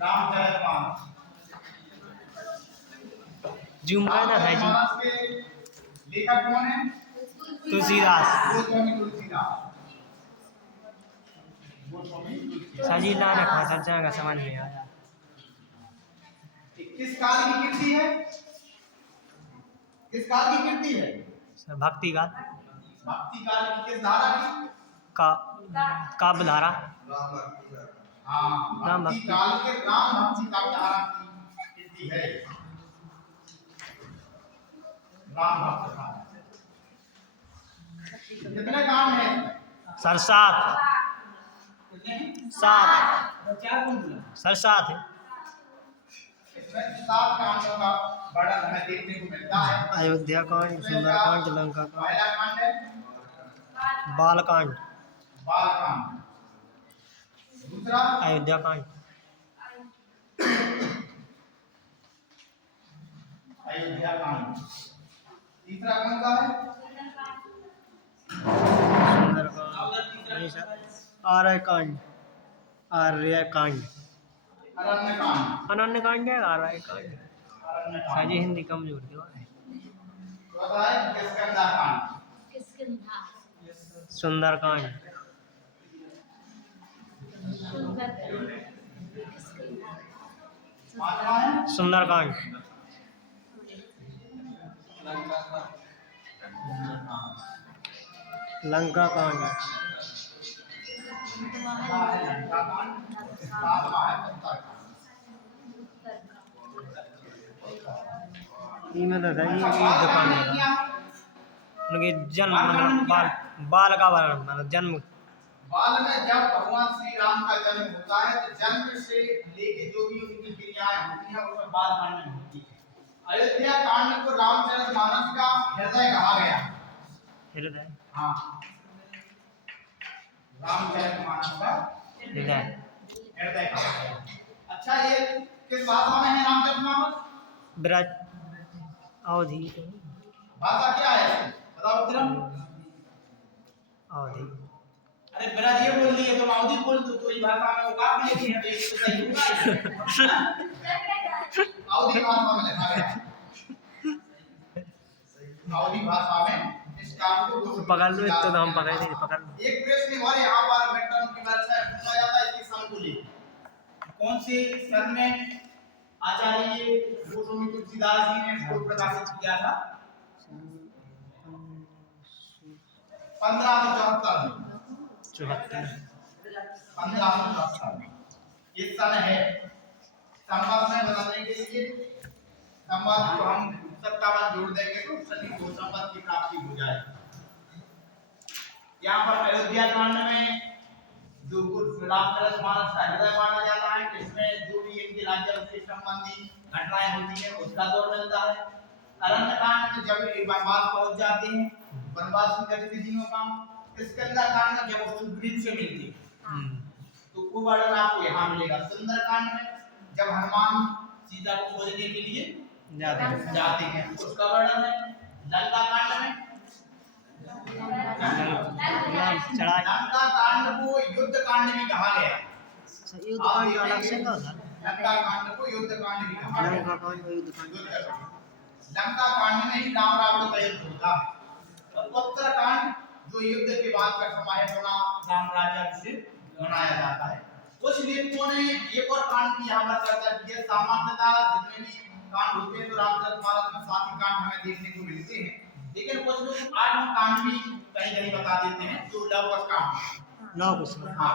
Ramcharitmanas. Zoom करना है जी। रामचरितमानस के लेखक कौन है? तुलसीदास। गोस्वामी तुलसीदास। सजी लाना खा सब जाएगा समझ में आया। किस काल की कीर्ति है? किस काल की कीर्ति है? भक्ति काल। भक्ति काल की किस धारा की? का काव्य धारा। हाँ, राम भक्ति भक्ति। काल के राम भक्ति काव्य धारा की कीर्ति है। राम भक्त काल। कितने कांड हैं? 7 कितने हैं? 7 क्या बोल? 7 है। इसमें 7 कांडों का वर्णन हमें देखने को मिलता है। अयोध्या कांड, सुंदरकांड, लंका कांड। पहला कांड है बालकांड। बालकांड। दूसरा अयोध्या कांड। अयोध्या कांड। तीसरा कौन सा है? आर्यकांड। आर्यकांड। अरण्यकांड। अनन्यकांड है आर्यकांड। अरण्यकांड। साजी हिंदी कमजोर क्यों है? चौथा है किष्किंधाकांड। सुंदरकांड। पांचवा है सुंदरकांड। लंका कांड। सातवां है लंकाकांड। सातवां है उत्तरकांड। इनमें तो सही अच्छा, दुकान बालकांड है में क्या है? उनके जन्म बालकांड में क्या है? बाल का वर्णन मतलब जन्म। बाल में जब भगवान श्री राम का जन्म होता है तो जन्म से लेके जो भी उनकी क्रियाएं होती हैं उसमें बालकांड में होती है। अयोध्या कांड को रामचरितमानस का हृदय कहा गया। हृदय। हाँ, रामचरितमानस का हृदय। हृदय कहा गया। अच्छा, ये किस भाषा में है रामचरितमानस? ब्रज अवधि। भाषा क्या है? बताओ विक्रम। अवधि। अरे ब्रज ये बोल दिए तुम अवधि बोल दो तो इस भाषा में वो काफी लेती है तो ये तो सही होगा। अवधि भाषा में लिखा गया है। अवधि भाषा में इस काव्य को पकड़ लो तो हम पकड़ नहीं पकड़ लो। एक प्रश्न और यहाँ पर मेट्रम की वर्षा पूछा जाता है इसकी समतुल्य कौन से सन में आचार्य गोस्वामी तुलसीदास जी ने इसको प्रकाशित किया था? 1574 में। 1574 में ये सन है। संवाद में बदलने के लिए संवाद को हम सत्तावन जोड़ देंगे तो सभी को संवाद की प्राप्ति हो जाएगी। यहाँ पर अयोध्या कांड में जो रामचरितमानस का हृदय माना जाता है इसमें जो भी इनके राज्य से संबंधी घटनाएं होती हैं उसका दौर मिलता है। अरण्यकांड में जब ये वनवास पहुंच जाते हैं वनवास की गतिविधियों का। किष्किंधाकांड में जब वो सुग्रीव से मिलते हैं तो वो वर्णन आपको यहाँ मिलेगा। सुंदरकांड में जब हनुमान सीता को खोजने के लिए जाते हैं उसका वर्णन है। लंकाकांड में लंकाकांड को युद्ध कांड भी कहा गया। युद्ध कांड अलग से ना था। लंकाकांड को युद्ध कांड भी कहा गया। लंकाकांड में ही राम रावण का युद्ध होता है और उत्तरकांड जो युद्ध के बाद का समय होना राम राज्याभिषेक मनाया जाता है। कुछ लेखकों ने एक और कांड की यहाँ पर चर्चा की है। सामान्यतः जितने भी कांड होते हैं तो रामचरितमानस में 7 ही कांड हमें देखने को मिलते हैं लेकिन कुछ लोग 8 कांड भी कहीं कहीं बता देते हैं जो लवकुश कांड। हाँ,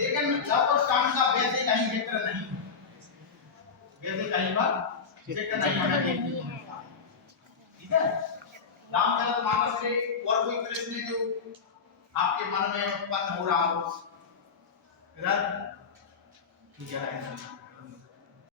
लेकिन लवकुश कांड का वैसे कहीं जिक्र नहीं है। वैसे कहीं पर जिक्र नहीं हमें देखने को मिलता। ठीक है, रामचरितमानस से और कोई प्रश्न जो आपके मन में उत्पन्न हो रहा हो? ठीक है।